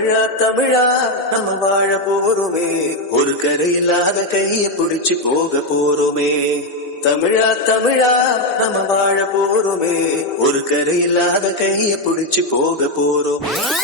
தமிழா தமிழா நம்ம வாழ போறோமே. ஒரு கரை இல்லாத கைய புடிச்சு போக போறோமே. தமிழா தமிழா நம்ம வாழ போறோமே. ஒரு கரை இல்லாத கைய புடிச்சு போக போறோமே.